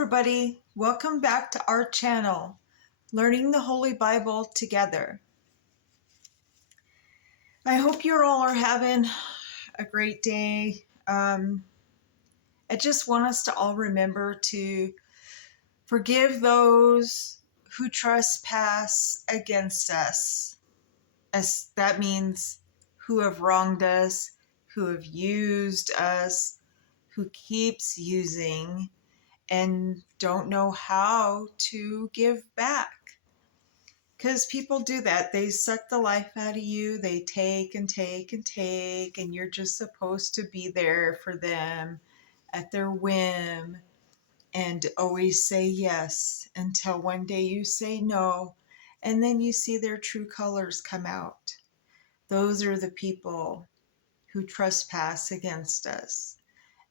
everybody, welcome back to our channel, Learning the Holy Bible Together. I hope you all are having a great day. I just want us to all remember to forgive those who trespass against us. As that means who have wronged us, who have used us, who keeps using and don't know how to give back. Because people do that. They suck the life out of you. They take and take and take, and you're just supposed to be there for them at their whim and always say yes until one day you say no, and then you see their true colors come out. Those are the people who trespass against us,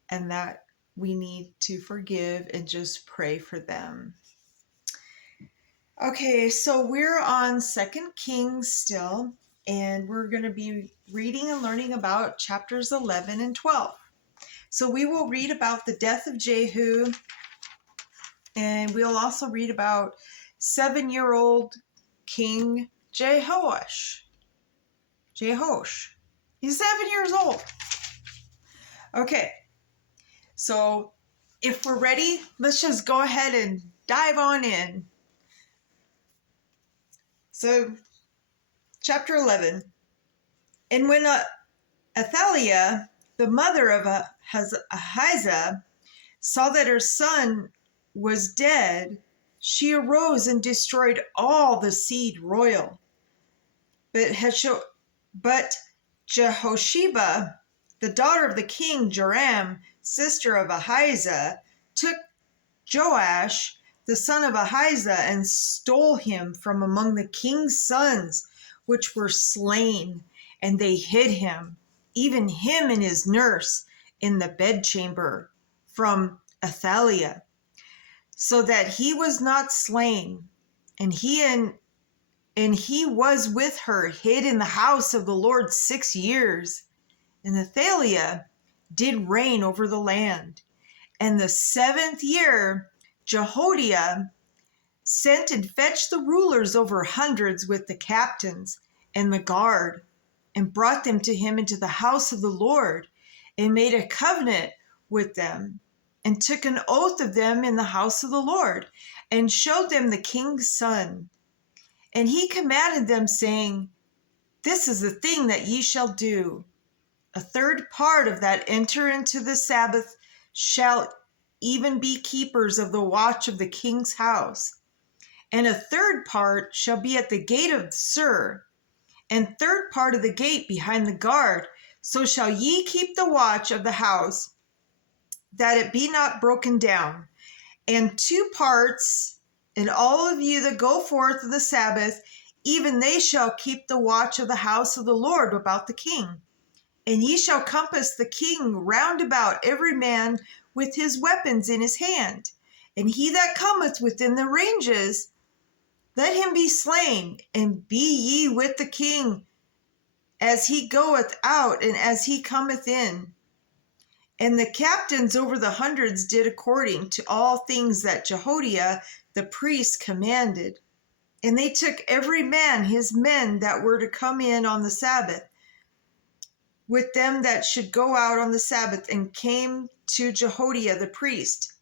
and that we need to forgive and just pray for them. Okay, so we're on 2 Kings still, and we're going to be reading and learning about chapters 11 and 12. So we will read about the death of Jehu, and we'll also read about 7-year-old King Jehoash. He's 7 years old. Okay, so if we're ready, let's just go ahead and dive on in. So, chapter 11. And when Athaliah, the mother of Ahijah, saw that her son was dead, she arose and destroyed all the seed royal. But Jehosheba, the daughter of the king Joram, sister of Ahijah, took Joash, the son of Ahijah, and stole him from among the king's sons, which were slain, and they hid him, even him and his nurse, in the bedchamber from Athaliah, so that he was not slain, and he was with her hid in the house of the Lord 6 years. And Athaliah did reign over the land. And the 7th year, Jehoiada sent and fetched the rulers over hundreds with the captains and the guard, and brought them to him into the house of the Lord, and made a covenant with them, and took an oath of them in the house of the Lord, and showed them the king's son. And he commanded them, saying, This is the thing that ye shall do. A third part of that enter into the Sabbath shall even be keepers of the watch of the king's house. And a third part shall be at the gate of Sur, and third part of the gate behind the guard. So shall ye keep the watch of the house, that it be not broken down. And 2 parts, and all of you that go forth of the Sabbath, even they shall keep the watch of the house of the Lord about the king. And ye shall compass the king round about, every man with his weapons in his hand. And he that cometh within the ranges, let him be slain, and be ye with the king as he goeth out and as he cometh in. And the captains over the hundreds did according to all things that Jehoiada the priest commanded. And they took every man his men that were to come in on the Sabbath, with them that should go out on the Sabbath, and came to Jehoiada the priest.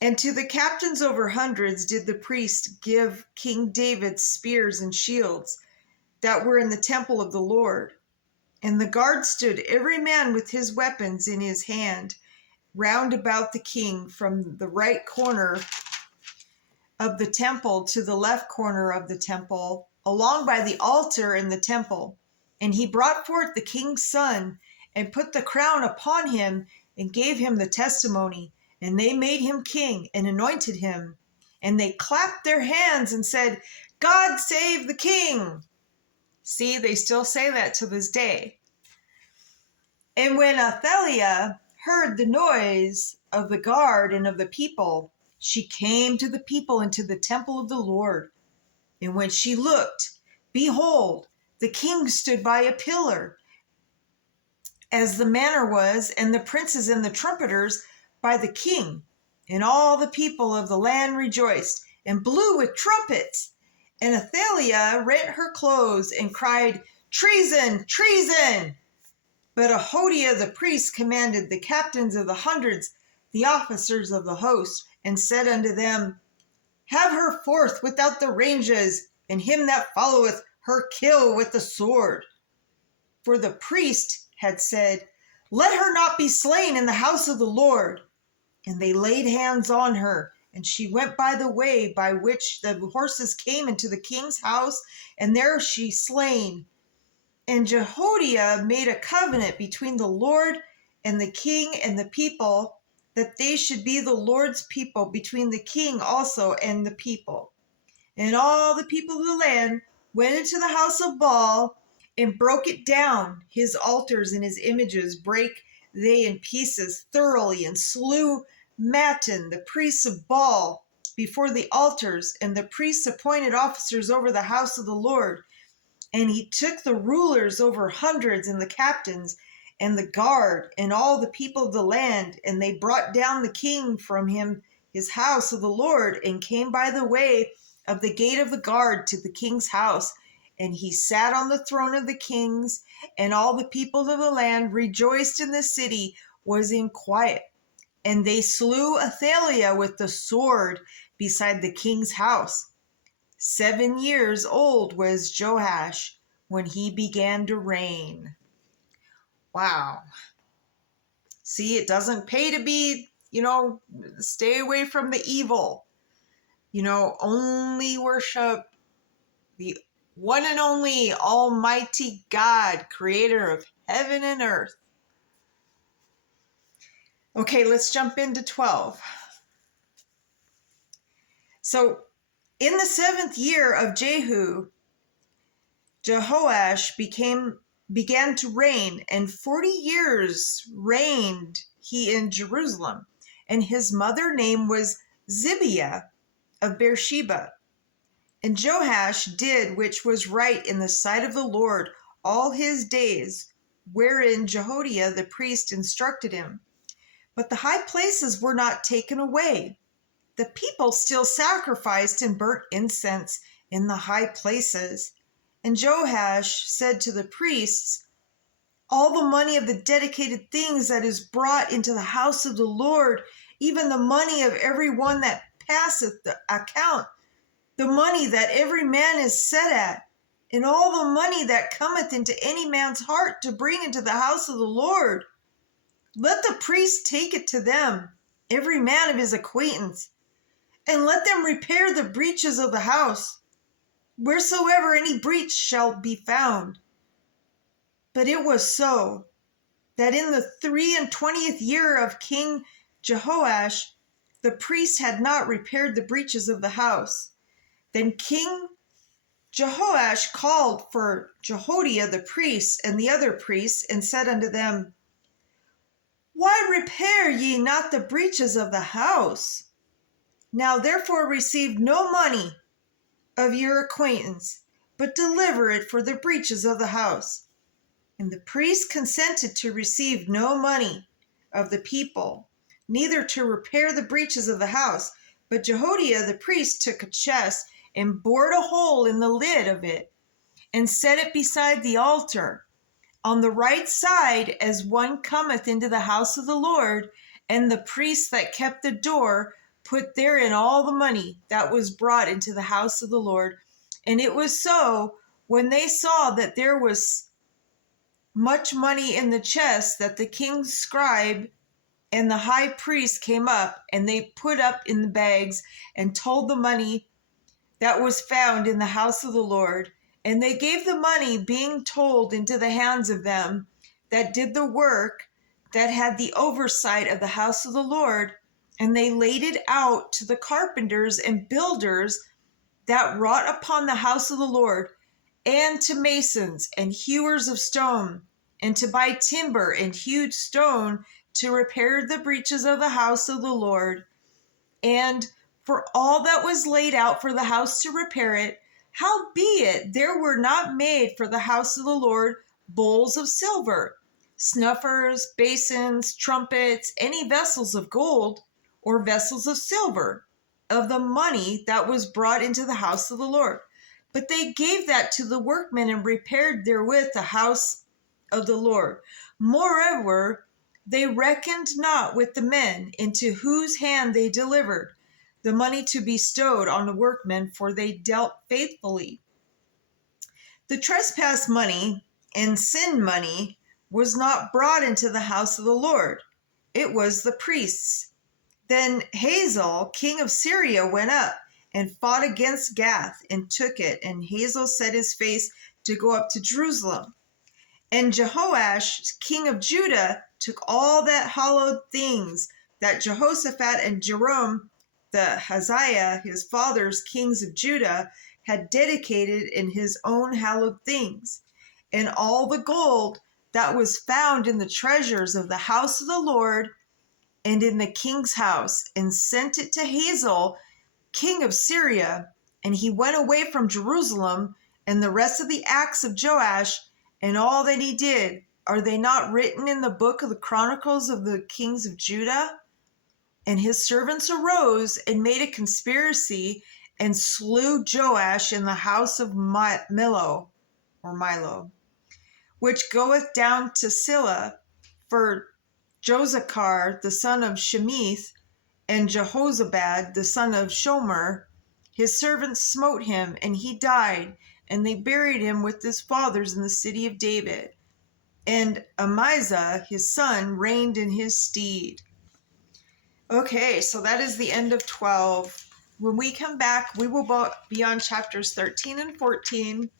And to the captains over hundreds did the priest give King David spears and shields that were in the temple of the Lord. And the guard stood every man with his weapons in his hand round about the king, from the right corner of the temple to the left corner of the temple, along by the altar in the temple. And he brought forth the king's son, and put the crown upon him, and gave him the testimony. And they made him king, and anointed him. And they clapped their hands and said, God save the king. See, they still say that to this day. And when Athaliah heard the noise of the guard and of the people, she came to the people into the temple of the Lord. And when she looked, behold, the king stood by a pillar, as the manner was, and the princes and the trumpeters by the king. And all the people of the land rejoiced and blew with trumpets. And Athaliah rent her clothes and cried, "Treason! Treason!" But Ahodiah the priest commanded the captains of the hundreds, the officers of the host, and said unto them, "Have her forth without the ranges, and him that followeth her kill with the sword." For the priest had said, "Let her not be slain in the house of the Lord." And they laid hands on her, and she went by the way by which the horses came into the king's house, and there she slain. And Jehoiada made a covenant between the Lord and the king and the people, that they should be the Lord's people, between the king also and the people. And all the people of the land went into the house of Baal and broke it down, his altars and his images brake they in pieces thoroughly, and slew Mattan, the priest of Baal, before the altars, and the priests appointed officers over the house of the Lord. And he took the rulers over hundreds, and the captains, and the guard, and all the people of the land, and they brought down the king from him his house of the Lord, and came by the way of the gate of the guard to the king's house. And he sat on the throne of the kings, and all the people of the land rejoiced in the city, was in quiet. And they slew Athaliah with the sword beside the king's house. 7 years old was Joash when he began to reign. Wow. See, it doesn't pay to be, stay away from the evil. Only worship the one and only Almighty God, creator of heaven and earth. Okay, let's jump into 12. So, in the 7th year of Jehu, Jehoash began to reign, and 40 years reigned he in Jerusalem. And his mother name was Zibiah of Beersheba. And Joash did which was right in the sight of the Lord all his days, wherein Jehoiada the priest instructed him. But the high places were not taken away. The people still sacrificed and burnt incense in the high places. And Joash said to the priests, "All the money of the dedicated things that is brought into the house of the Lord, even the money of every one that passeth the account, the money that every man is set at, and all the money that cometh into any man's heart to bring into the house of the Lord, let the priests take it to them, every man of his acquaintance, and let them repair the breaches of the house, wheresoever any breach shall be found." But it was so, that in the 23 year of King Jehoash, the priests had not repaired the breaches of the house. Then King Jehoash called for Jehoiada the priest and the other priests, and said unto them, "Why repair ye not the breaches of the house? Now therefore receive no money of your acquaintance, but deliver it for the breaches of the house." And the priests consented to receive no money of the people, neither to repair the breaches of the house. But Jehoiada the priest took a chest and bored a hole in the lid of it, and set it beside the altar, on the right side as one cometh into the house of the Lord. And the priests that kept the door put therein all the money that was brought into the house of the Lord. And it was so, when they saw that there was much money in the chest, that the king's scribe and the high priest came up, and they put up in the bags and told the money that was found in the house of the Lord. And they gave the money, being told, into the hands of them that did the work, that had the oversight of the house of the Lord. And they laid it out to the carpenters and builders that wrought upon the house of the Lord, and to masons and hewers of stone, and to buy timber and hewed stone to repair the breaches of the house of the Lord. And for all that was laid out for the house to repair it, howbeit there were not made for the house of the Lord bowls of silver, snuffers, basins, trumpets, any vessels of gold, or vessels of silver of the money that was brought into the house of the Lord. But they gave that to the workmen and repaired therewith the house of the Lord. Moreover, they reckoned not with the men into whose hand they delivered the money to be bestowed on the workmen, for they dealt faithfully. The trespass money and sin money was not brought into the house of the Lord. It was the priests. Then Hazael, king of Syria, went up and fought against Gath and took it. And Hazael set his face to go up to Jerusalem. And Jehoash, king of Judah, took all that hallowed things that Jehoshaphat and Joram, the Hazael, his fathers, kings of Judah, had dedicated in his own hallowed things, and all the gold that was found in the treasures of the house of the Lord and in the king's house, and sent it to Hazael, king of Syria. And he went away from Jerusalem. And the rest of the acts of Joash and all that he did, are they not written in the book of the Chronicles of the kings of Judah? And his servants arose and made a conspiracy and slew Joash in the house of Milo, which goeth down to Silla. For Josachar, the son of Shemith, and Jehozabad, the son of Shomer, his servants smote him, and he died, and they buried him with his fathers in the city of David. And Amizah, his son, reigned in his stead. Okay, so that is the end of 12. When we come back, we will be on chapters 13 and 14.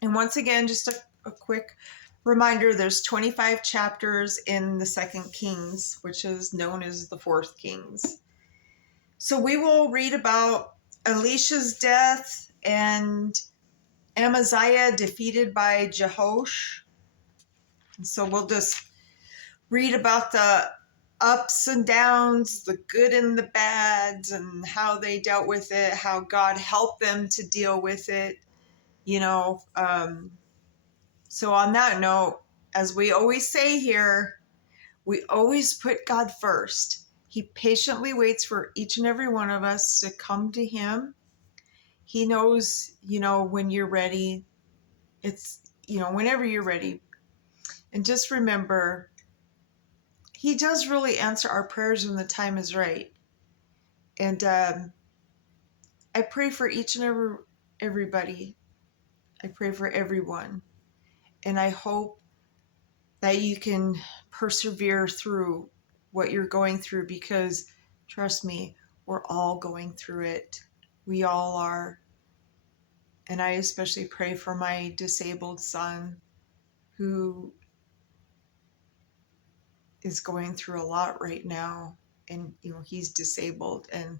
And once again, just a quick reminder, there's 25 chapters in the Second Kings, which is known as the Fourth Kings. So we will read about Elisha's death and Amaziah defeated by Jehoash. And so we'll just read about the ups and downs, the good and the bads, and how they dealt with it, how God helped them to deal with it, So on that note, as we always say here, we always put God first. He patiently waits for each and every one of us to come to him. He knows, when you're ready. It's, whenever you're ready. And just remember, he does really answer our prayers when the time is right. And I pray for each and everybody. I pray for everyone. And I hope that you can persevere through what you're going through, because trust me, we're all going through it. We all are. And I especially pray for my disabled son, who is going through a lot right now. And, he's disabled, and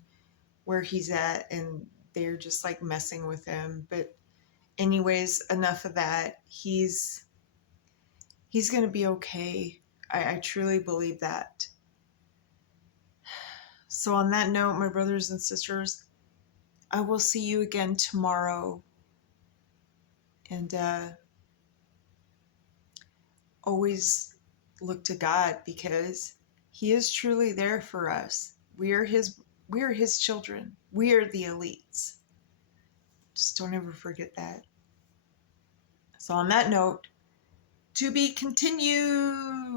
where he's at, and they're just like messing with him. But anyways, enough of that. He's going to be okay. I truly believe that. So on that note, my brothers and sisters, I will see you again tomorrow. And always look to God, because he is truly there for us. We are his children. We are the elites. Just don't ever forget that. So on that note, to be continued.